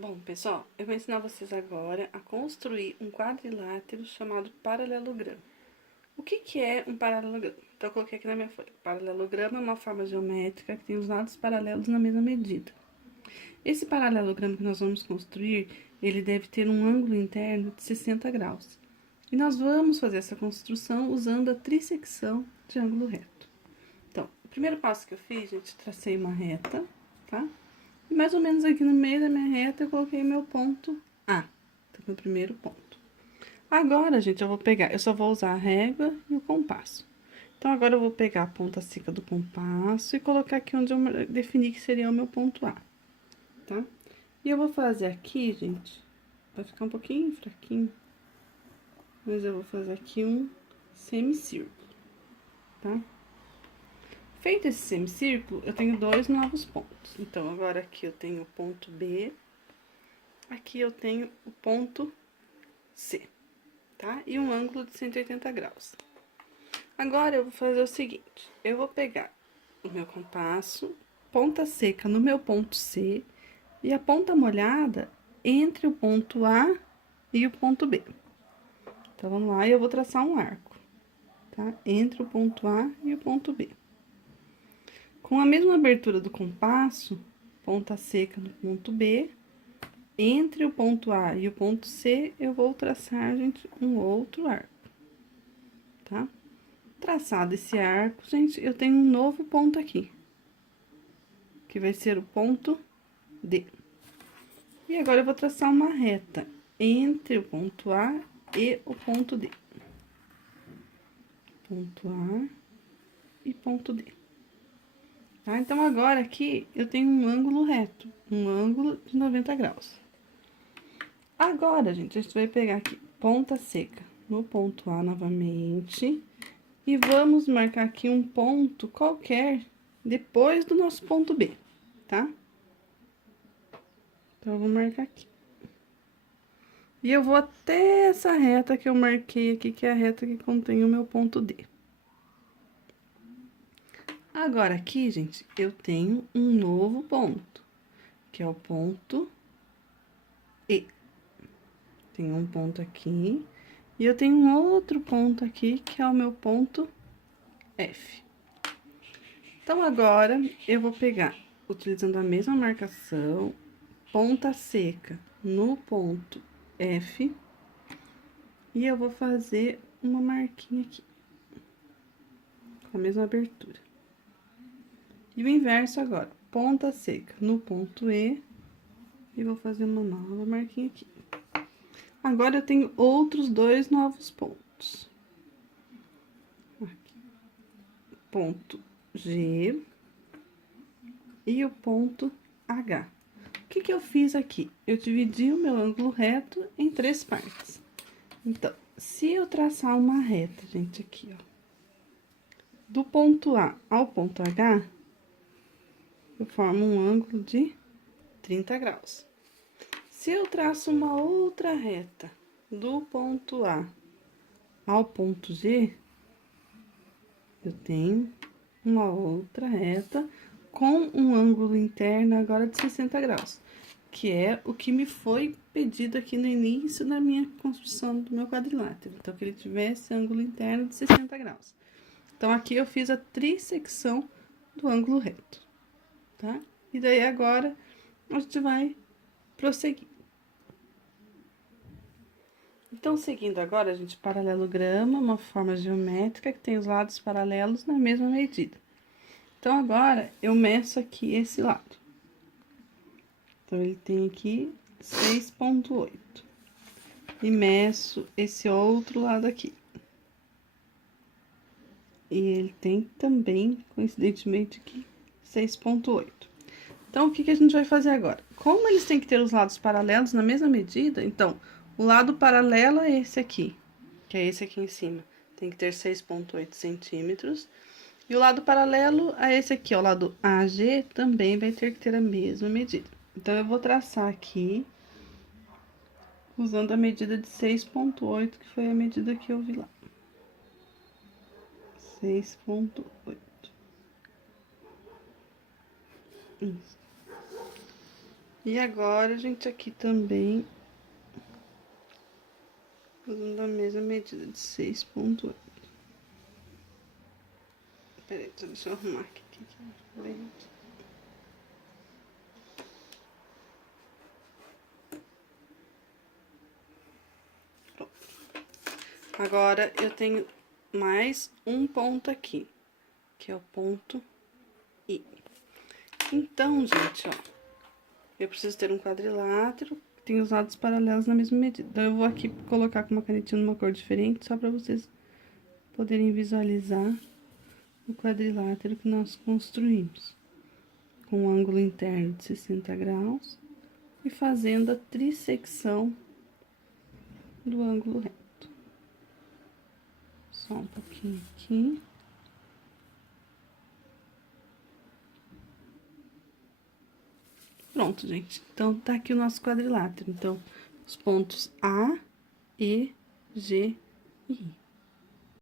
Bom, pessoal, eu vou ensinar vocês agora a construir um quadrilátero chamado paralelogramo. O que é um paralelogramo? Então, eu coloquei aqui na minha folha. Paralelogramo é uma forma geométrica que tem os lados paralelos na mesma medida. Esse paralelogramo que nós vamos construir, ele deve ter um ângulo interno de 60 graus. E nós vamos fazer essa construção usando a trissecção de ângulo reto. Então, o primeiro passo que eu fiz, gente, tracei uma reta, tá? E mais ou menos aqui no meio da minha reta, eu coloquei meu ponto A. Então, meu primeiro ponto. Agora, gente, eu só vou usar a régua e o compasso. Então, agora eu vou pegar a ponta seca do compasso e colocar aqui onde eu defini que seria o meu ponto A, tá? E eu vou fazer aqui, gente, vai ficar um pouquinho fraquinho, mas eu vou fazer aqui um semicírculo, tá? Feito esse semicírculo, eu tenho dois novos pontos. Então, agora aqui eu tenho o ponto B, aqui eu tenho o ponto C, tá? E um ângulo de 180 graus. Agora, eu vou fazer o seguinte, eu vou pegar o meu compasso, ponta seca no meu ponto C, e a ponta molhada entre o ponto A e o ponto B. Então, vamos lá, eu vou traçar um arco, tá? Entre o ponto A e o ponto B. Com a mesma abertura do compasso, ponta seca no ponto B, entre o ponto A e o ponto C, eu vou traçar, gente, um outro arco, tá? Traçado esse arco, gente, eu tenho um novo ponto aqui, que vai ser o ponto D. E agora, eu vou traçar uma reta entre o ponto A e o ponto D. Ponto A e ponto D. Tá? Então, agora aqui, eu tenho um ângulo reto, um ângulo de 90 graus. Agora, gente, a gente vai pegar aqui ponta seca no ponto A novamente. E vamos marcar aqui um ponto qualquer depois do nosso ponto B, tá? Então, eu vou marcar aqui. E eu vou até essa reta que eu marquei aqui, que é a reta que contém o meu ponto D. Agora, aqui, gente, eu tenho um novo ponto, que é o ponto E. Tem um ponto aqui, e eu tenho um outro ponto aqui, que é o meu ponto F. Então, agora, eu vou pegar, utilizando a mesma marcação, ponta seca no ponto F, e eu vou fazer uma marquinha aqui, com a mesma abertura. E o inverso agora, ponta seca no ponto E, e vou fazer uma nova marquinha aqui. Agora, eu tenho outros dois novos pontos. Aqui. Ponto G e o ponto H. O que eu fiz aqui? Eu dividi o meu ângulo reto em três partes. Então, se eu traçar uma reta, gente, aqui, ó, do ponto A ao ponto H, eu formo um ângulo de 30 graus. Se eu traço uma outra reta do ponto A ao ponto G, eu tenho uma outra reta com um ângulo interno agora de 60 graus, que é o que me foi pedido aqui no início da minha construção do meu quadrilátero. Então, que ele tivesse ângulo interno de 60 graus. Então, aqui eu fiz a trissecção do ângulo reto, tá? E daí, agora, a gente vai prosseguir. Então, seguindo agora, gente, paralelograma, uma forma geométrica que tem os lados paralelos na mesma medida. Então, agora, eu meço aqui esse lado. Então, ele tem aqui 6,8. E meço esse outro lado aqui. E ele tem também, coincidentemente, aqui 6,8. Então, o que a gente vai fazer agora? Como eles têm que ter os lados paralelos na mesma medida, então, o lado paralelo é esse aqui, que é esse aqui em cima. Tem que ter 6,8 centímetros. E o lado paralelo a esse aqui, ó, o lado AG, também vai ter que ter a mesma medida. Então, eu vou traçar aqui, usando a medida de 6,8, que foi a medida que eu vi lá. 6,8. Isso. E agora, a gente aqui também, fazendo a mesma medida de 6,8. Peraí, deixa eu arrumar aqui. Pronto. Agora, eu tenho mais um ponto aqui, que é o ponto I. Então, gente, ó, eu preciso ter um quadrilátero que tem os lados paralelos na mesma medida. Então, eu vou aqui colocar com uma canetinha numa cor diferente, só pra vocês poderem visualizar o quadrilátero que nós construímos. Com um ângulo interno de 60 graus e fazendo a trissecção do ângulo reto. Só um pouquinho aqui. Pronto, gente. Então, tá aqui o nosso quadrilátero. Então, os pontos A, E, G e I.